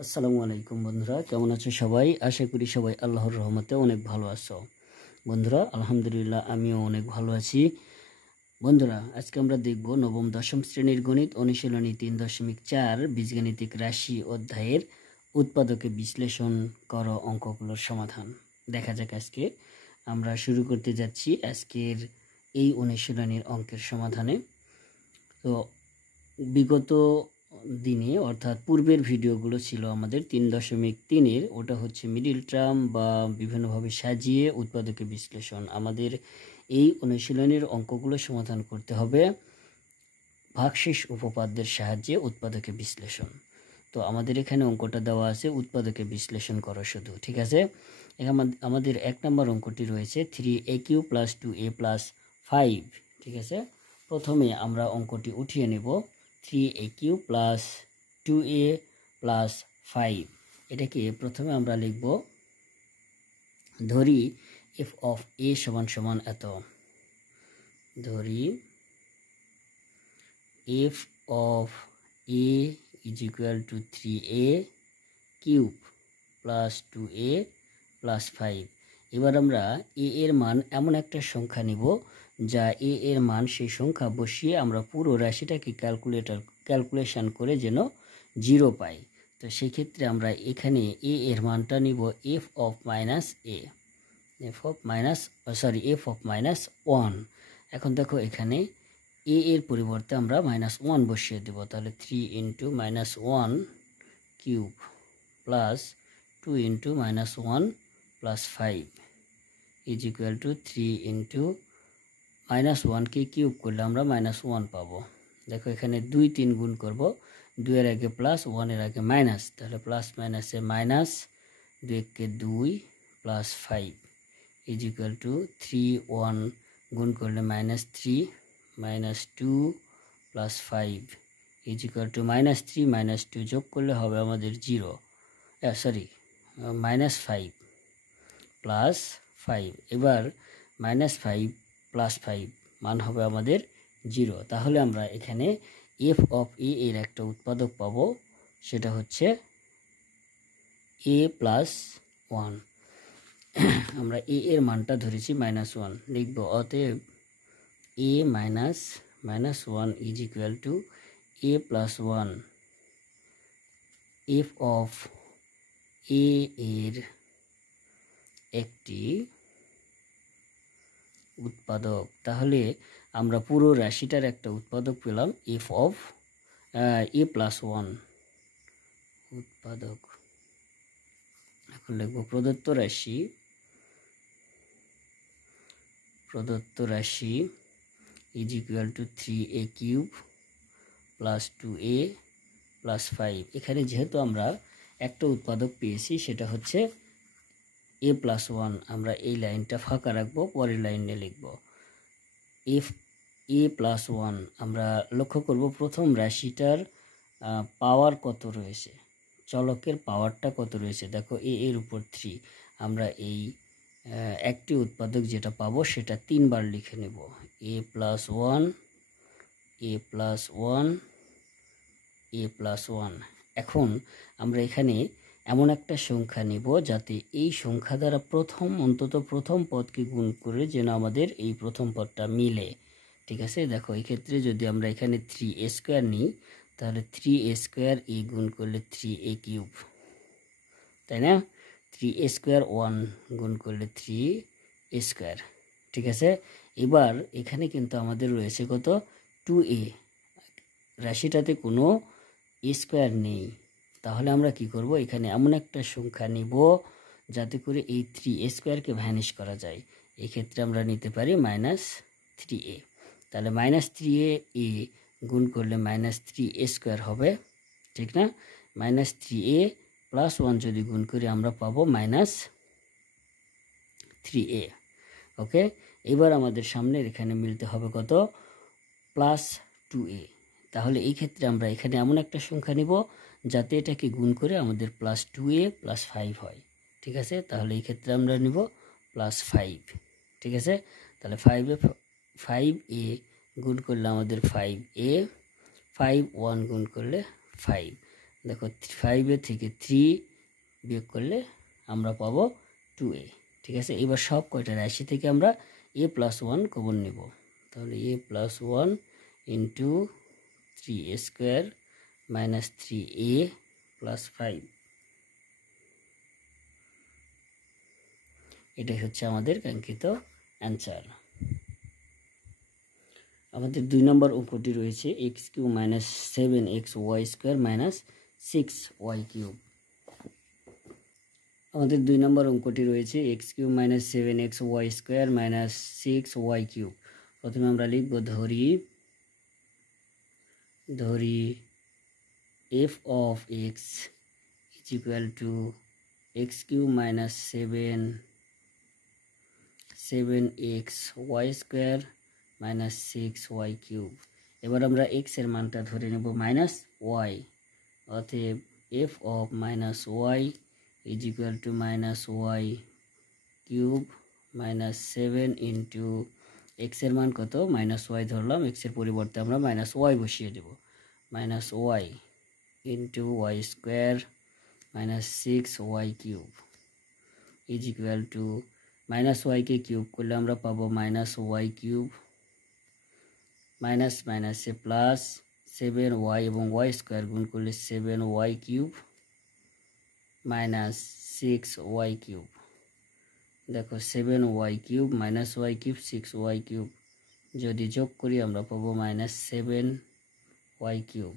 আসসালামু আলাইকুম বন্ধুরা, কেমন আছো সবাই? আশা করি সবাই আল্লাহর রহমতে অনেক ভালো আছো। বন্ধুরা, আলহামদুলিল্লাহ আমিও অনেক ভালো আছি। বন্ধুরা, আজকে আমরা দেখব নবম দশম শ্রেণীর গণিত অনুশীলনী 3.4 বীজগাণিতিক রাশি অধ্যায়ের উৎপাদকে বিশ্লেষণ করো অঙ্কগুলোর সমাধান। দেখা যাক, আজকে আমরা শুরু করতে যাচ্ছি আজকের এই অনুশীলনীর অঙ্কের সমাধানে। তো বিগত দিনে অর্থাৎ পূর্বের ভিডিওগুলো ছিল আমাদের 3.3-এর, ওটা হচ্ছে মিডিল টার্ম বা বিভিন্নভাবে সাজিয়ে উৎপাদকে বিশ্লেষণ। আমাদের এই অনুশীলনের অঙ্কগুলো সমাধান করতে হবে ভাগশেষ উপপাদ্যের সাহায্যে উৎপাদকে বিশ্লেষণ। তো আমাদের এখানে অঙ্কটা দেওয়া আছে উৎপাদকে বিশ্লেষণ করো শুধু, ঠিক আছে? আমাদের 1 নম্বর অঙ্কটি রয়েছে 3aq + 2a + 5, ঠিক আছে? প্রথমে আমরা অঙ্কটি উঠিয়ে নেব। 3aq + 2a + 5, এটাকে প্রথমে আমরা লিখব, ধরি f of a = এত। ধরি f of a = 3a³ + 2a + 5। এবার আমরা a এর মান এমন একটা সংখ্যা নিব যা a এর মান সেই সংখ্যা বসিয়ে আমরা পুরো রাশিটাকে ক্যালকুলেশন করে যেন 0 পাই। তো সেই ক্ষেত্রে আমরা এখানে a এর মানটা নিব f of -1। এখন দেখো, এখানে a এর পরিবর্তে আমরা -1 বসিয়ে দেব। তাহলে 3 × -1³ + 2 × -1 + 5 = 3 × -1কে কিউব করলে আমরা -1 পাবো। দেখো, এখানে 2 3 গুণ করব, 2 এর আগে প্লাস, 1 এর আগে মাইনাস, তাহলে প্লাস মাইনাসে মাইনাস, 2 কে 2 + 5 = 3 1 গুণ করলে -3 -2 + 5 -3 -2 যোগ করলে হবে আমাদের 0, -5 + 5। এবার -5 + 5 মান হবে আমাদের 0। তাহলে আমরা এখানে f of a এর একটা উৎপাদক পাবো, সেটা হচ্ছে a + 1। আমরা a এর মানটা ধরেছি -1, লিখব অতএব a - -1 = a + 1। f of a এর একটি উৎপাদক। তাহলে আমরা পুরো রাশিটার একটা উৎপাদক পেলাম, f of a + 1 উৎপাদক। এখন লিখব প্রদত্ত রাশি = 3a³ + 2a + 5। এখানে যেহেতু আমরা একটা উৎপাদক পেয়েছি, সেটা হচ্ছে a + 1, আমরা এই লাইনটা ফাঁকা রাখবো, পরের লাইনে লিখব f a + 1। আমরা লক্ষ্য করব প্রথম রাশিটার পাওয়ার কত রয়েছে, চলকের পাওয়ারটা কত রয়েছে। দেখো, a এর উপর 3, আমরা এই একটি উৎপাদক যেটা পাবো সেটা 3 বার লিখে নেব, a + 1 a + 1 a + 1। এখন আমরা এখানে এমন একটা সংখ্যা নিব যাতে এই সংখ্যা দ্বারা অন্তত প্রথম পদকে গুণ করে যেন আমাদের এই প্রথম পদটা মিলে, ঠিক আছে? দেখো, এই ক্ষেত্রে যদি আমরা এখানে 3a² নিই, তাহলে 3a² a গুণ করলে 3a³, তাই না? 3a² 1 গুণ করলে 3a², ঠিক আছে? এবার এখানে কিন্তু আমাদের রয়েছে কত, 2a, রাশিটাতে কোনো a² নেই। তাহলে আমরা কি করব, এখানে এমন একটা সংখ্যা নিব যাতে করে এই 3a² ভ্যানিশ করা যায়। এই ক্ষেত্রে আমরা নিতে পারি -3a। তাহলে -3a গুণ করলে -3a² হবে, ঠিক না? -3a + 1 যদি গুণ করি আমরা পাবো -3a। ওকে, এবার আমাদের সামনে এখানে মিলতে হবে কত, +2a। তাহলে এই ক্ষেত্রে আমরা এখানে এমন একটা সংখ্যা নিব যাতে এটাকে গুণ করে আমাদের +2a + 5 হয়, ঠিক আছে? তাহলে এই ক্ষেত্রে আমরা নিব +5, ঠিক আছে? তাহলে 5a গুণ করলে আমাদের 5a, 5 1 গুণ করলে 5। দেখো 5a থেকে 3 বিয়োগ করলে আমরা পাবো 2a। ঠিক আছে, এবার সব কয়টা রাশি থেকে আমরা a+1 কমন নেব। তাহলে a+1 into 3a square minus 3a plus 5, এটাই হচ্ছে আমাদের কাঙ্ক্ষিত অ্যান্সার। আমাদের 2 নম্বর অঙ্কটি রয়েছে x³ minus 7xy square minus 6y cube. আমাদের 2 নম্বর অঙ্কটি রয়েছে x³ minus 7xy square minus 6y cube. প্রথমে আমরা লিখব ধরি f of x is equal to x³ minus 7xy square minus 6y cube. এবার আমরা x এর মানটা ধরে নেব মাইনাস y, অতএব f of minus y is equal to minus y cube minus 7 into x এর মান কত মাইনাস y ধরলাম, x এর পরিবর্তে আমরা মাইনাস y বসিয়ে দেব, মাইনাস y ইন্টু y square minus 6y cube is equal to minus y কে কিউব করলে আমরা পাবো মাইনাস y কিউব মাইনাস মাইনাসে প্লাস 7y এবং y স্কোয়ার গুণ করলে 7y cube minus 6y cube. দেখো 7y cube minus y cube 6y cube যদি যোগ করি আমরা পাবো minus 7y cube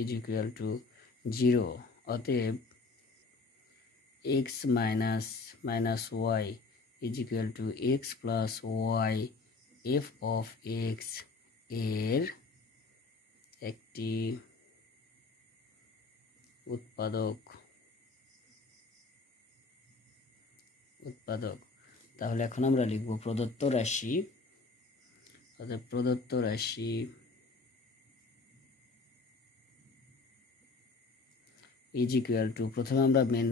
is equal two 0। অতএব x minus minus y is equal two x plus y f of x এর একটি উৎপাদক। তাহলে এখন আমরা লিখব প্রদত্ত রাশি, অর্থাৎ প্রদত্ত রাশি ইজ ইকুয়াল টু, প্রথমে আমরা মেন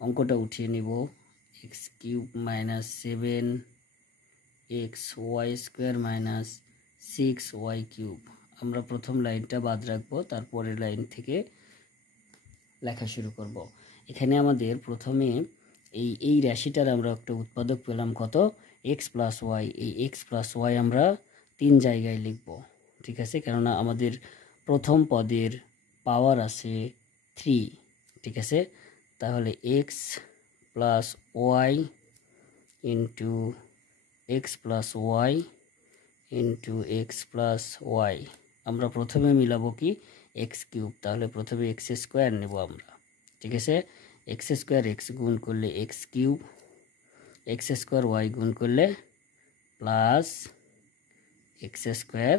অঙ্কটা উঠিয়ে নিব, x³ minus 7xy square minus 6y cube. আমরা প্রথম লাইনটা বাদ রাখবো, তারপরের লাইন থেকে লেখা শুরু করব। এখানে আমাদের প্রথমে এই রাশিটার আমরা একটা উৎপাদক পেলাম কত, x প্লাস ওয়াই। এই x প্লাস ওয়াই আমরা 3 জায়গায় লিখব, ঠিক আছে, কেননা আমাদের প্রথম পদের পাওয়ার আছে 3, ঠিক আছে। তাহলে x plus Y into X plus Y into X plus Y. আমরা প্রথমে মিলাবো কি x³ তাহলে প্রথমে x স্কোয়ার নেব আমরা, ঠিক আছে। x স্কোয়ার x গুণ করলে x³ x স্কোয়ার y গুণ করলে প্লাস x স্কোয়ার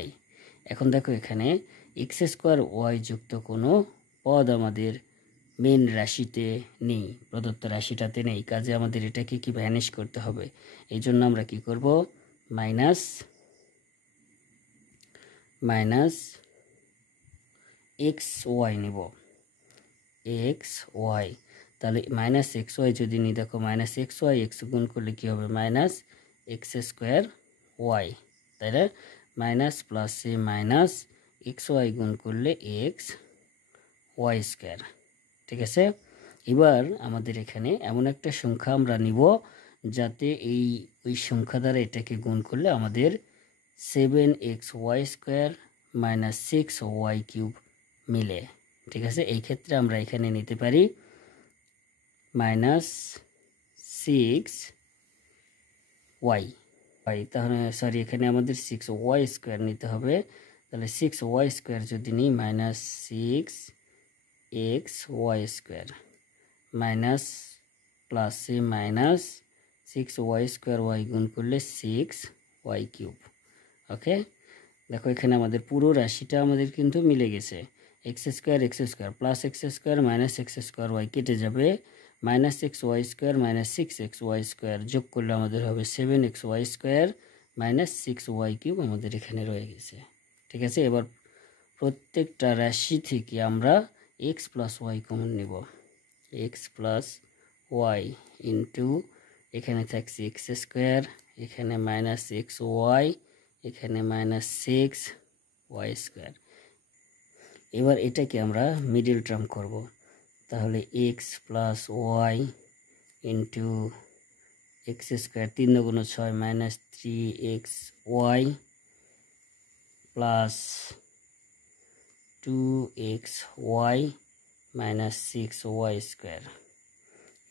y। এখন দেখো এখানে x স্কোয়ার y যুক্ত কোনো পদ আমাদের মেন রাশিতে নেই, প্রদত্ত রাশিটাতে নেই, কাজে আমাদের এটাকে কি ভ্যানিশ করতে হবে। এই জন্য আমরা কি করব, মাইনাস এক্স ওয়াই নেব, এক্স ওয়াই। তাহলে মাইনাস এক্স ওয়াই যদি নিই, দেখো মাইনাস এক্স ওয়াই এক্স গুণ করলে কী হবে, মাইনাস এক্স স্কোয়ার ওয়াই, তাই না। মাইনাস প্লাসে মাইনাস এক্স ওয়াই গুণ করলে এক্স ওয়াই স্কোয়ার, ঠিক আছে। এবার আমাদের এখানে এমন একটা সংখ্যা আমরা নিব যাতে ওই সংখ্যা দ্বারা এটাকে গুণ করলে আমাদের 7xy square minus 6y cube মিলে, ঠিক আছে। এই ক্ষেত্রে আমরা এখানে নিতে পারি মাইনাস 6y, তাহলে সরি এখানে আমাদের 6y স্কোয়ার নিতে হবে। তাহলে 6y স্কোয়ার যদি নিই, মাইনাস 6xy স্কোয়ার মাইনাস প্লাসে মাইনাস 6y স্কোয়ার y গুণ করলে 6y কিউব। ওকে, দেখো এখানে আমাদের পুরো রাশিটা আমাদের কিন্তু মিলে গেছে। X square plus X square minus X square Y কেটে যাবে, minus X Y square minus 6xy square যোগ করলে আমাদের হবে 7xy square minus 6y cube আমাদের এখানে রয়ে গেছে, ঠিক আছে। এবার প্রত্যেকটা রাশি থেকে আমরা এক্স প্লাস ওয়াই কমন নেব, এক্স প্লাস ওয়াই ইন্টু এখানে থাকছে এক্স স্কোয়ার, এখানে মাইনাস এক্স ওয়াই, এখানে মাইনাস 6y স্কোয়ার। এবার এটাকে আমরা মিডল টার্ম করব, তাহলে X plus Y into X square 3 × 6 minus 3x Y plus 2xy minus 6y square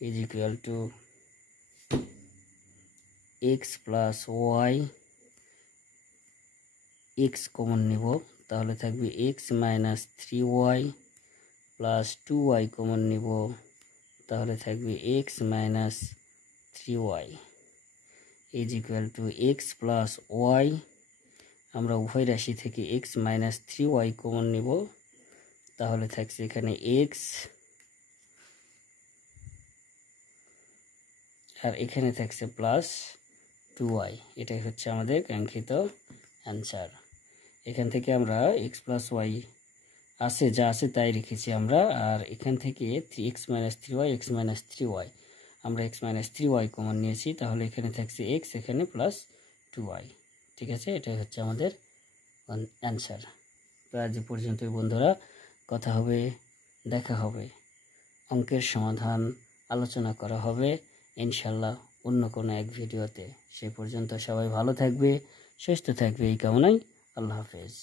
is equal to x plus y, x common নিব তাহলে থাকবে x minus 3y plus 2y common নিব তাহলে থাকবে x minus 3y is equal to x plus y, আমরা উভয় রাশি থেকে x minus 3y কমন নিব তাহলে থাকছে এখানে x আর এখানে থাকছে প্লাস 2y। এটাই হচ্ছে আমাদের কাঙ্ক্ষিত অ্যান্সার। এখান থেকে আমরা x plus y আছে যা আছে তাই রেখেছি আমরা, আর এখান থেকে 3x minus 3y x minus 3y আমরা x minus 3y কমন নিয়েছি তাহলে এখানে থাকছে x, এখানে প্লাস 2y। ঠিক আছে, এটাই হচ্ছে আমাদের অ্যান্সার। তো আজ পর্যন্তই বন্ধুরা, কথা হবে, দেখা হবে, অঙ্কের সমাধান আলোচনা করা হবে ইনশাল্লাহ অন্য কোনো এক ভিডিওতে। সেই পর্যন্ত সবাই ভালো থাকবে, সুস্থ থাকবে এই কামনায়। আল্লাহ হাফেজ।